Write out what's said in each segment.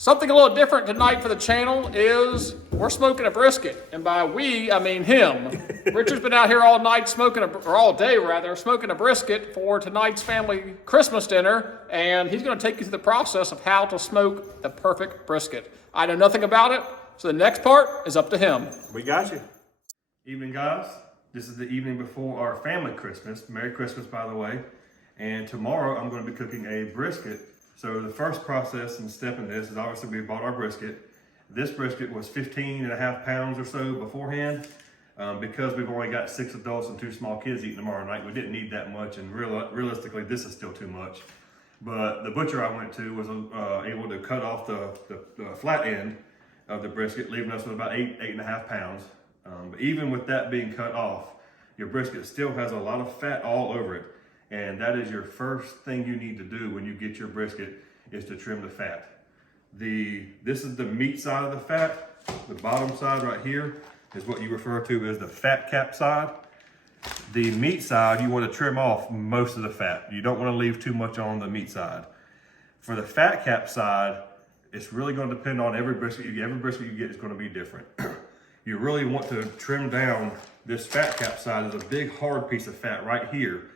Something a little different tonight for the channel is we're smoking a brisket. And by we, I mean him. Richard's been out here all night smoking, or all day rather, smoking a brisket for tonight's family Christmas dinner. And he's gonna take you through the process of how to smoke the perfect brisket. I know nothing about it, so the next part is up to him. We got you. Evening, guys. This is the evening before our family Christmas. Merry Christmas, by the way. And tomorrow I'm going to be cooking a brisket. So the first process and step in this is obviously we bought our brisket. This brisket was 15.5 pounds or so beforehand. Because we've only got 6 adults and 2 small kids eating tomorrow night, we didn't need that much, and realistically this is still too much. But the butcher I went to was able to cut off the flat end of the brisket, leaving us with about 8.5 pounds. But even with that being cut off, your brisket still has a lot of fat all over it. And that is your first thing you need to do when you get your brisket, is to trim the fat. This is the meat side of the fat. The bottom side right here is what you refer to as the fat cap side. The meat side, you want to trim off most of the fat. You don't want to leave too much on the meat side. For the fat cap side, it's really going to depend on every brisket you get. Every brisket you get is going to be different. You really want to trim down this fat cap side. There's a big hard piece of fat right here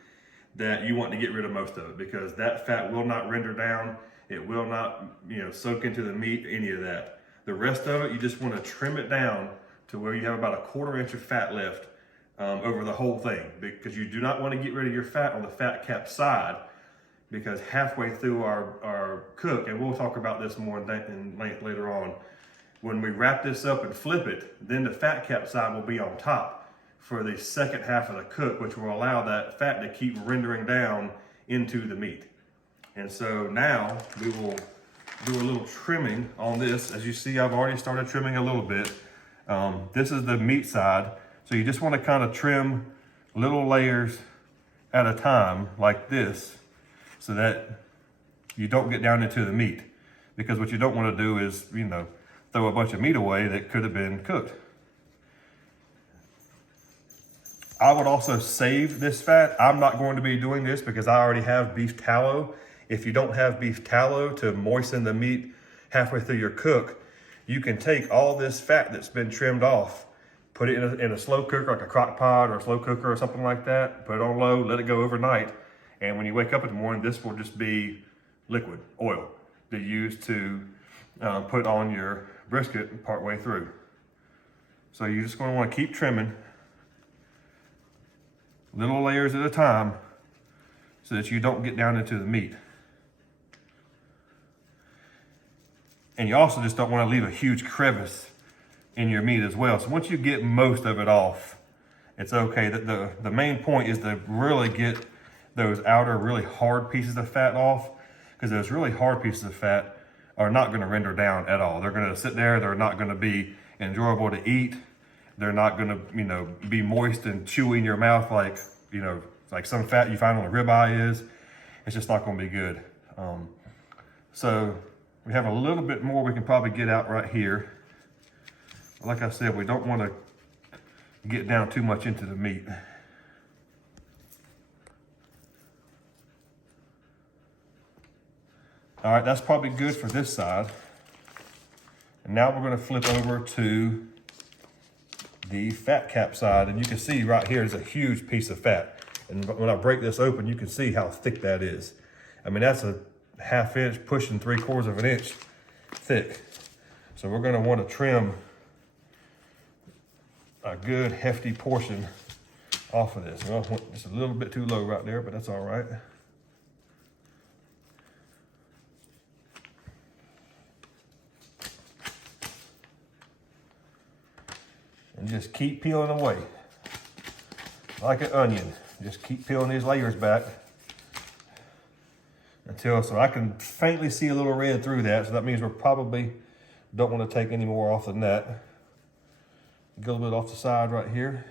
that you want to get rid of most of it, because that fat will not render down. It will not, soak into the meat, any of that. The rest of it, you just want to trim it down to where you have about 1/4 inch of fat left over the whole thing, because you do not want to get rid of your fat on the fat cap side, because halfway through our cook, and we'll talk about this more in length later on, when we wrap this up and flip it, then the fat cap side will be on top for the second half of the cook, which will allow that fat to keep rendering down into the meat. And so now we will do a little trimming on this. As you see, I've already started trimming a little bit. This is the meat side. So you just want to kind of trim little layers at a time like this, so that you don't get down into the meat. Because what you don't want to do is, throw a bunch of meat away that could have been cooked. I would also save this fat. I'm not going to be doing this because I already have beef tallow. If you don't have beef tallow to moisten the meat halfway through your cook, you can take all this fat that's been trimmed off, put it in a slow cooker, like a crock pot or a slow cooker or something like that, put it on low, let it go overnight. And when you wake up in the morning, this will just be liquid oil to use to put on your brisket partway through. So you're just going to want to keep trimming little layers at a time so that you don't get down into the meat. And you also just don't want to leave a huge crevice in your meat as well. So once you get most of it off, it's okay. The main point is to really get those outer really hard pieces of fat off, because those really hard pieces of fat are not going to render down at all. They're going to sit there. They're not going to be enjoyable to eat. They're not going to, be moist and chewy in your mouth like, like some fat you find on a ribeye is. It's just not going to be good. So we have a little bit more we can probably get out right here. Like I said, we don't want to get down too much into the meat. All right, that's probably good for this side. And now we're going to flip over to the fat cap side, and you can see right here is a huge piece of fat. And when I break this open, you can see how thick that is. I mean, that's a 1/2 inch, pushing 3/4 of an inch thick. So we're going to want to trim a good hefty portion off of this. Well, just a little bit too low right there, but that's all right. And just keep peeling away like an onion. Just keep peeling these layers back so I can faintly see a little red through that. So that means we probably don't want to take any more off than that. Get a little bit off the side right here.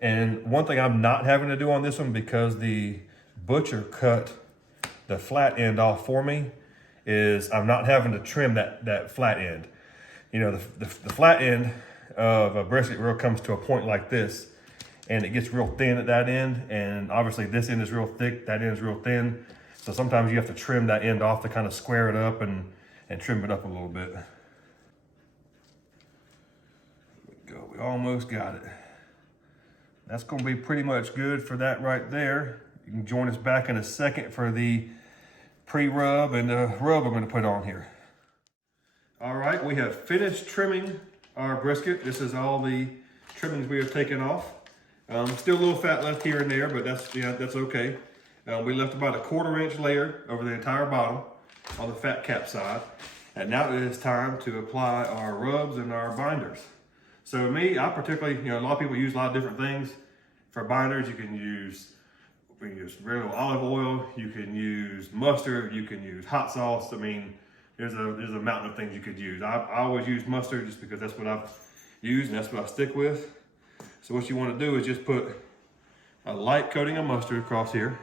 And one thing I'm not having to do on this one, because the butcher cut the flat end off for me, is I'm not having to trim that flat end. The flat end of a brisket really comes to a point like this, and it gets real thin at that end. And obviously this end is real thick, that end is real thin. So sometimes you have to trim that end off to kind of square it up and trim it up a little bit. There we go, we almost got it. That's gonna be pretty much good for that right there. You can join us back in a second for the pre-rub and the rub I'm gonna put on here. All right, we have finished trimming our brisket. This is all the trimmings we have taken off. Still a little fat left here and there, but that's okay. We left about a 1/4 inch layer over the entire bottom on the fat cap side. And now it is time to apply our rubs and our binders. So me, I particularly, a lot of people use a lot of different things. For binders, you can use regular olive oil, you can use mustard, you can use hot sauce. I mean, there's a mountain of things you could use. I always use mustard just because that's what I've used and that's what I stick with. So what you want to do is just put a light coating of mustard across here.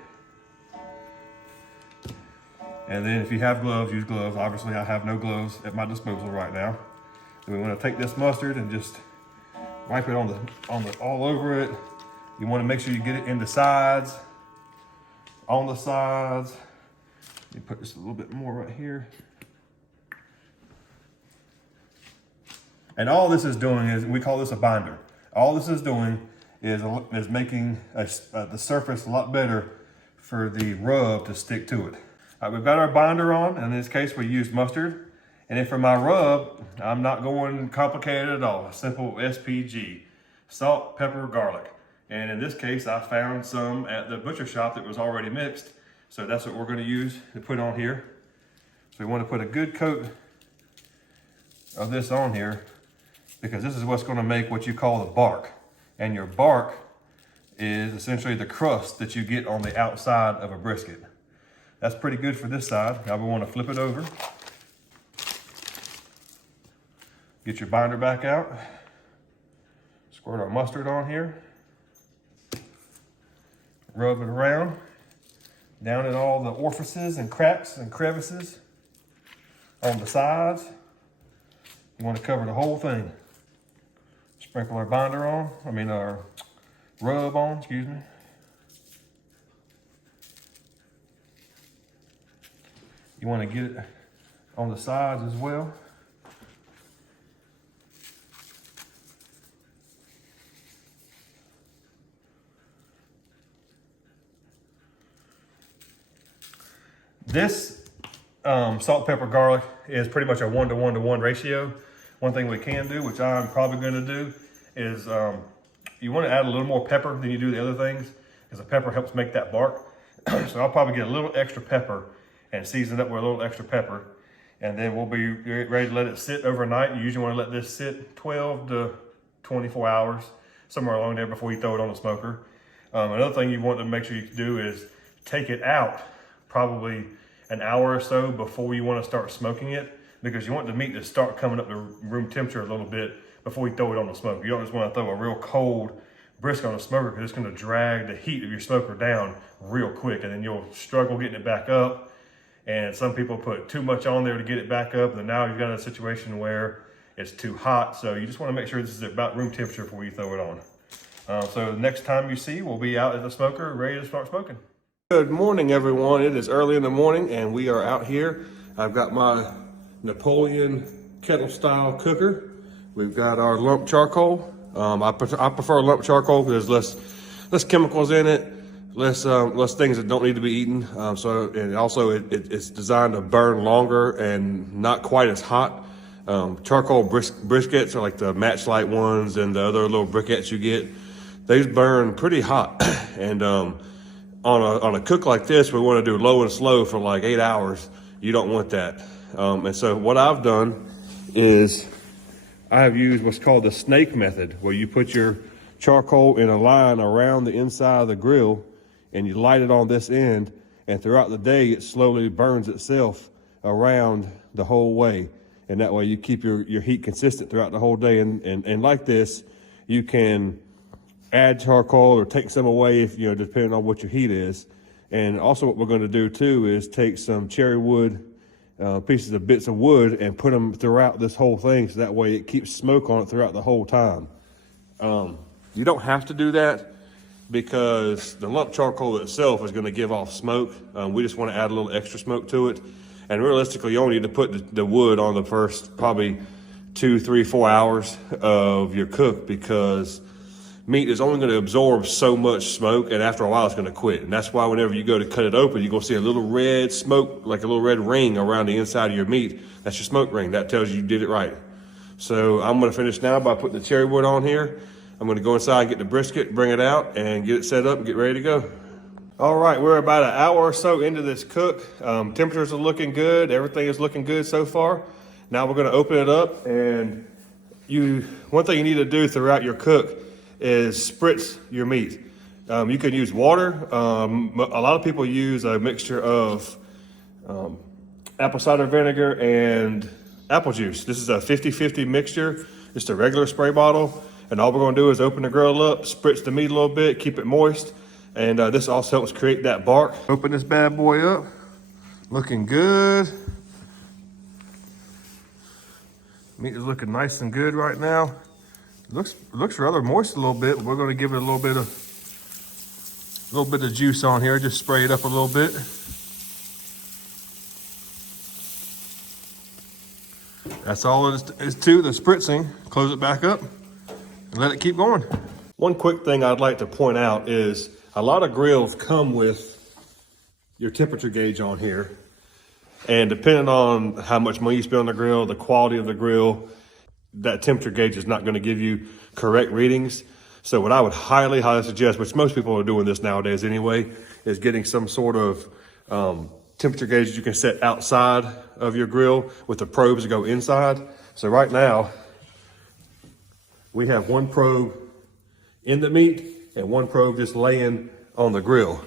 And then if you have gloves, use gloves. Obviously I have no gloves at my disposal right now. And we want to take this mustard and just wipe it on the all over it. You want to make sure you get it in the sides, on the sides. Let me put just a little bit more right here. And all this is doing is, we call this a binder. All this is doing is making the surface a lot better for the rub to stick to it. We've got our binder on. In this case, we used mustard. And then for my rub, I'm not going complicated at all. A simple SPG, salt, pepper, garlic. And in this case, I found some at the butcher shop that was already mixed. So that's what we're going to use to put on here. So we want to put a good coat of this on here, because this is what's going to make what you call the bark. And your bark is essentially the crust that you get on the outside of a brisket. That's pretty good for this side. Now we want to flip it over. Get your binder back out. Squirt our mustard on here. Rub it around, down in all the orifices and cracks and crevices on the sides. You want to cover the whole thing. Sprinkle our binder on, our rub on, excuse me. You want to get it on the sides as well. This salt, pepper, garlic is pretty much a 1-to-1-to-1 ratio. One thing we can do, which I'm probably going to do, is you want to add a little more pepper than you do the other things, because the pepper helps make that bark. So I'll probably get a little extra pepper and season it up with a little extra pepper. And then we'll be ready to let it sit overnight. You usually want to let this sit 12 to 24 hours, somewhere along there before you throw it on the smoker. Another thing you want to make sure you do is take it out probably an hour or so before you want to start smoking it, because you want the meat to start coming up to room temperature a little bit before you throw it on the smoker. You don't just want to throw a real cold brisket on the smoker, because it's going to drag the heat of your smoker down real quick, and then you'll struggle getting it back up. And some people put too much on there to get it back up, and now you've got a situation where it's too hot. So you just want to make sure this is about room temperature before you throw it on. So the next time you see, we'll be out at the smoker ready to start smoking. Good morning, everyone. It is early in the morning and we are out here. I've got my Napoleon kettle style cooker. We've got our lump charcoal. I prefer lump charcoal because there's less chemicals in it, less things that don't need to be eaten. And also it's designed to burn longer and not quite as hot. Charcoal briskets are like the matchlight ones and the other little briquettes you get. They burn pretty hot. And on a cook like this, we want to do low and slow for like 8 hours. You don't want that. And so what I've done is I have used what's called the snake method, where you put your charcoal in a line around the inside of the grill and you light it on this end, and throughout the day it slowly burns itself around the whole way. And that way you keep your heat consistent throughout the whole day. And like this, you can add charcoal or take some away if, depending on what your heat is. And also what we're going to do too is take some cherry wood, bits of wood, and put them throughout this whole thing, so that way it keeps smoke on it throughout the whole time. You don't have to do that. because the lump charcoal itself is going to give off smoke. We just want to add a little extra smoke to it. And realistically, you only need to put the wood on the first probably 2, 3, 4 hours of your cook, because meat is only going to absorb so much smoke, and after a while it's going to quit. And that's why whenever you go to cut it open, you're going to see a little red smoke, like a little red ring around the inside of your meat. That's your smoke ring. That tells you did it right. So I'm going to finish now by putting the cherry wood on here. I'm going to go inside, get the brisket, bring it out, and get it set up and get ready to go. All right, we're about an hour or so into this cook. Temperatures are looking good. Everything is looking good so far. Now we're going to open it up, and one thing you need to do throughout your cook is spritz your meat. You can use water. A lot of people use a mixture of apple cider vinegar and apple juice. This is a 50-50 mixture. It's a regular spray bottle. And all we're gonna do is open the grill up, spritz the meat a little bit, keep it moist. And this also helps create that bark. Open this bad boy up. Looking good. Meat is looking nice and good right now. Looks rather moist a little bit. We're going to give it a little bit of juice on here. Just spray it up a little bit. That's all it is to the spritzing. Close it back up and let it keep going. One quick thing I'd like to point out is a lot of grills come with your temperature gauge on here. And depending on how much money you spend on the grill, the quality of the grill, that temperature gauge is not going to give you correct readings. So what I would highly suggest, which most people are doing this nowadays anyway, is getting some sort of temperature gauge that you can set outside of your grill with the probes that go inside. So right now, we have one probe in the meat and one probe just laying on the grill.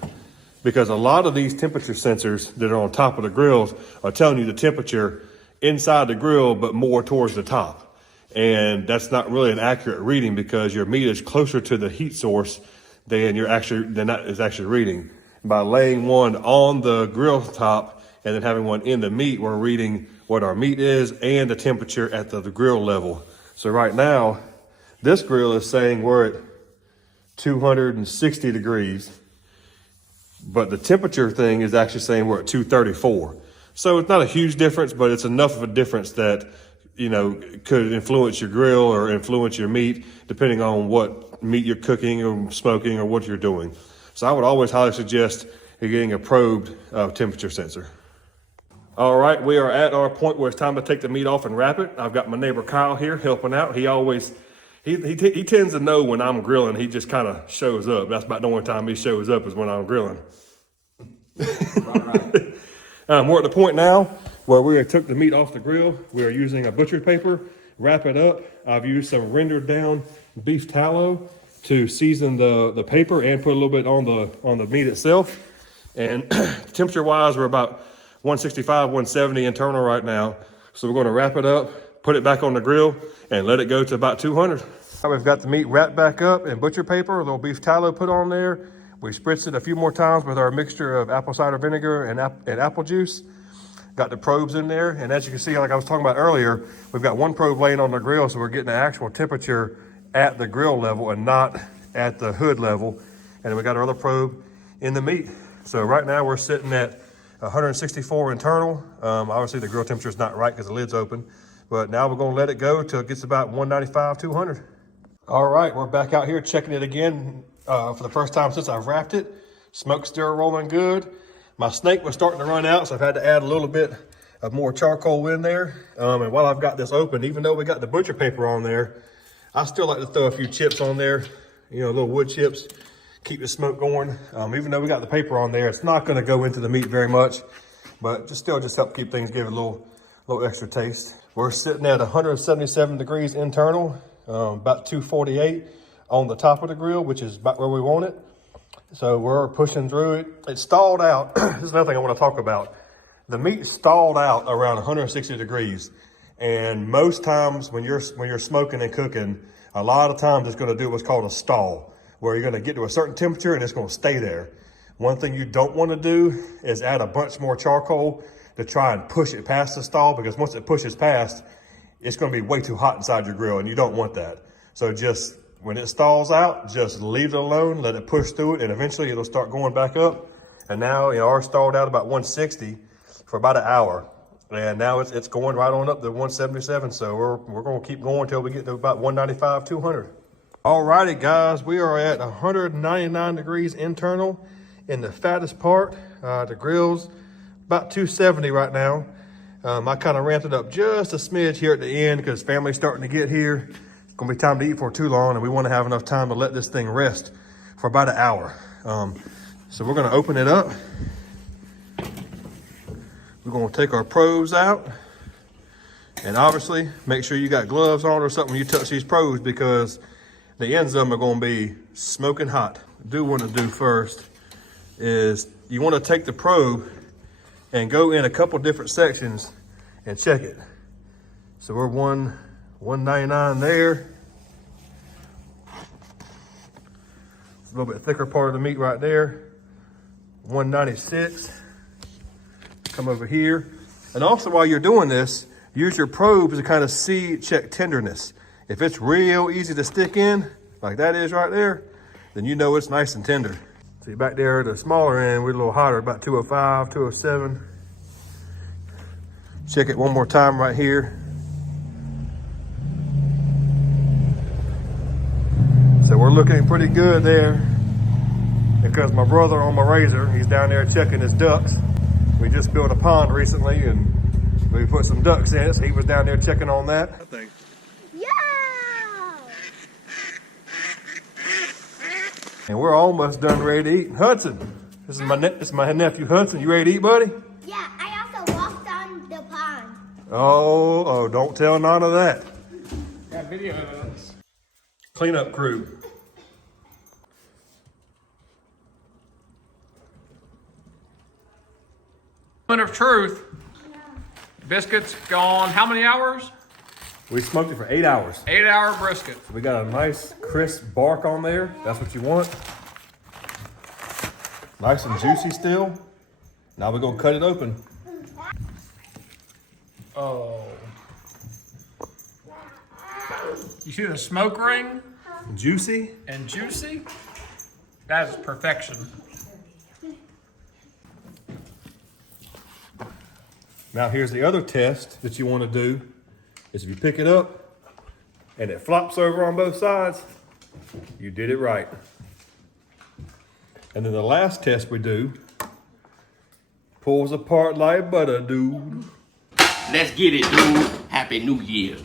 Because a lot of these temperature sensors that are on top of the grills are telling you the temperature inside the grill, but more towards the top. And that's not really an accurate reading, because your meat is closer to the heat source than that is actually reading. By laying one on the grill top and then having one in the meat, we're reading what our meat is and the temperature at the grill level. So right now, this grill is saying we're at 260 degrees, but the temperature thing is actually saying we're at 234. So it's not a huge difference, but it's enough of a difference that, you know, could influence your grill or influence your meat, depending on what meat you're cooking or smoking or what you're doing. So I would always highly suggest you're getting a probed temperature sensor. All right, we are at our point where it's time to take the meat off and wrap it. I've got my neighbor Kyle here helping out. He tends to know when I'm grilling. He just kind of shows up. That's about the only time he shows up is when I'm grilling. Right. We're at the point now where we took the meat off the grill. We are using a butchered paper, wrap it up. I've used some rendered down beef tallow to season the paper and put a little bit on the meat itself. And temperature wise, we're about 165, 170 internal right now. So we're going to wrap it up, put it back on the grill, and let it go to about 200. We've got the meat wrapped back up in butcher paper, a little beef tallow put on there. We spritzed it a few more times with our mixture of apple cider vinegar and apple juice. Got the probes in there, and as you can see, like I was talking about earlier, we've got one probe laying on the grill, so we're getting the actual temperature at the grill level and not at the hood level. And then we got our other probe in the meat. So right now we're sitting at 164 internal. Obviously the grill temperature is not right because the lid's open, but now we're gonna let it go till it gets about 195, 200. All right, we're back out here checking it again for the first time since I've wrapped it. Smoke's still rolling good. My snake was starting to run out, so I've had to add a little bit of more charcoal in there. And while I've got this open, even though we got the butcher paper on there, I still like to throw a few chips on there, you know, little wood chips, keep the smoke going. Even though we got the paper on there, it's not gonna go into the meat very much, but just help keep things, give it a little extra taste. We're sitting at 177 degrees internal, about 248 on the top of the grill, which is about where we want it. So we're pushing through it. It stalled out. This is another thing I want to talk about. The meat stalled out around 160 degrees. And most times when you're smoking and cooking, a lot of times it's going to do what's called a stall, where you're going to get to a certain temperature and it's going to stay there. One thing you don't want to do is add a bunch more charcoal to try and push it past the stall, because once it pushes past, it's going to be way too hot inside your grill and you don't want that. So just When it stalls out, just leave it alone, let it push through it, and eventually it'll start going back up. And now ours stalled out about 160 for about an hour. And now it's going right on up to 177. So we're gonna keep going until we get to about 195, 200. Alrighty guys, we are at 199 degrees internal in the fattest part. The grill's about 270 right now. I kind of ramped it up just a smidge here at the end because family's starting to get here. It's gonna be time to eat for too long, and we want to have enough time to let this thing rest for about an hour. So we're gonna open it up. We're gonna take our probes out, and obviously make sure you got gloves on or something when you touch these probes, because the ends of them are gonna be smoking hot. What I do want to do first is you want to take the probe and go in a couple different sections and check it. So we're 199 there. It's a little bit thicker part of the meat right there. 196. Come over here. And also while you're doing this, use your probes to kind of see, check tenderness. If it's real easy to stick in, like that is right there, then you know it's nice and tender. See back there at the smaller end, we're a little hotter, about 205, 207. Check it one more time right here. So we're looking pretty good there, because my brother on my razor, he's down there checking his ducks. We just built a pond recently and we put some ducks in it, so he was down there checking on that. I think. And we're almost done ready to eat. Hudson, this is my nephew Hudson. You ready to eat, buddy? Yeah, I also walked on the pond. Oh, don't tell none of that. Got video evidence. Cleanup crew. Moment of truth. Biscuit's gone how many hours? We smoked it for 8 hours. 8-hour brisket. We got a nice crisp bark on there. That's what you want. Nice and juicy still. Now we're gonna cut it open. Oh. You see the smoke ring? Juicy. And juicy? That is perfection. Now here's the other test that you want to do, is if you pick it up and it flops over on both sides, you did it right. And then the last test we do, pulls apart like butter, dude. Let's get it, dude. Happy New Year.